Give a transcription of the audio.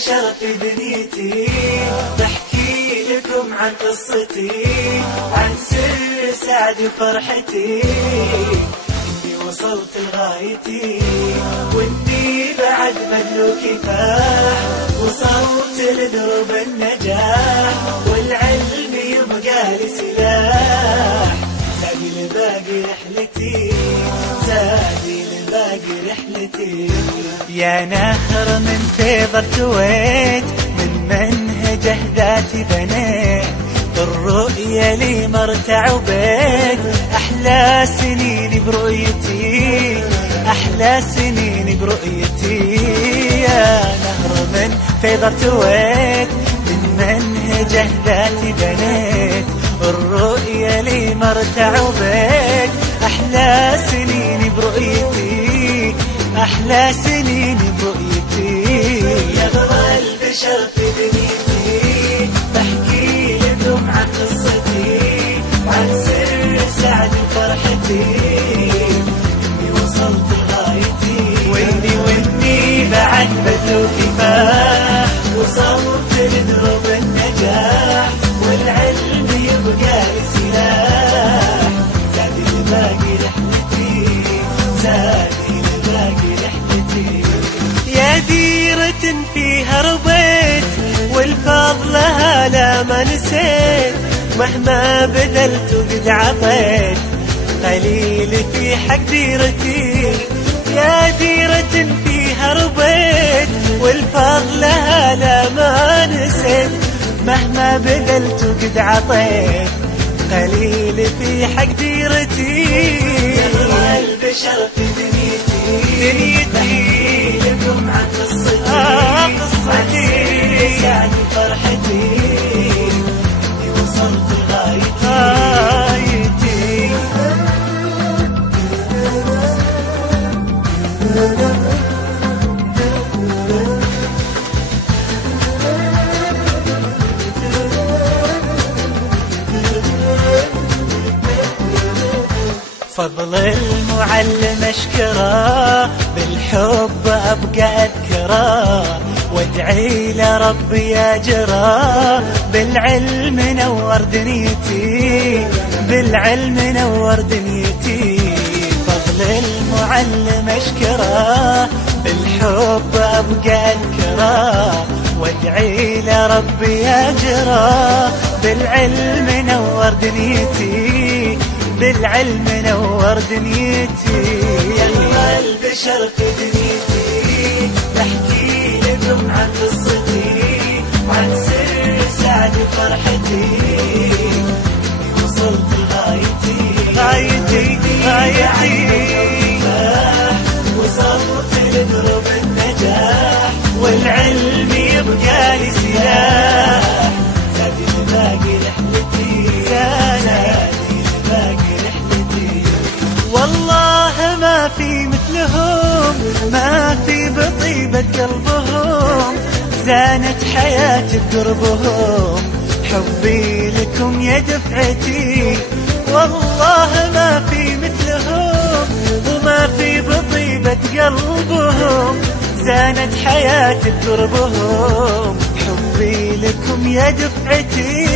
البشر في دنيتي، بحكي لكم عن قصتي، عن سر سعدي وفرحتي، إني وصلت لغايتي وإني بعد مدلو كفاح، وصلت لدرب النجاح والعلم يبقى لي سلاح، زادي لباقي رحلتي، زادي لباقي رحلتي. يا نهر من فيض ارتويت، من منهجه ذاتي بنيت، الرؤية لي مرتع وبيت، أحلى سنين برؤيتي، أحلى سنين برؤيتي. يا نهر من فيض ارتويت، من منهجه ذاتي بنيت، الرؤية لي مرتع وبيت، أحلى سنين برؤيتي، أحلى سنين برؤيتي. يبغى البشر في دنيتي، بحكي لكم عن قصتي، عن سر سعدي وفرحتي، إني وصلت لغايتي وإني بعد بدلو كفاح، وصلت لدرب النجاح والعلم يبقى لي سلاح، زادي لباقي رحلتي، زادي لباقي رحلتي. يا ديرة فيها ربيت والفضل هلا ما نسيت، مهما بذلت وقد عطيت قليل في حق ديرتي. يا ديرة فيها ربيت والفضل هلا ما نسيت، مهما بذلت وقد عطيت قليل في حق ديرتي. يا البشر في دنيتي، بحكي لكم عن قصتي، عن سر سعدي وفرحتي، إني وصلت لغايتي. فضل المعلم اشكره، بالحب ابقى اذكره، وادعي لربي اجره، بالعلم نور دنيتي، بالعلم نور دنيتي. فضل المعلم اشكره، بالحب ابقى اذكره، وادعي لربي اجره، بالعلم نور دنيتي، بالعلم نور دنيتي. يلا البشر في دنيتي، بحكي لكم عن قصتي، عن سر سعدي وفرحتي، إني وصلت لغايتي، غايتي غايتي، وصلت لدرب النجاح والعلم يبقى لي سلاح، زادي لباقي رحلتي، زادي لباقي رحلتي. والله ما في مثلهم، ما في بطيبة قلبهم، زانت حياتي بقربهم، حبي لكم يا دفعتي. والله ما في مثلهم، وما في بطيبة قلبهم، زانت حياتي بقربهم، حبي لكم يا دفعتي.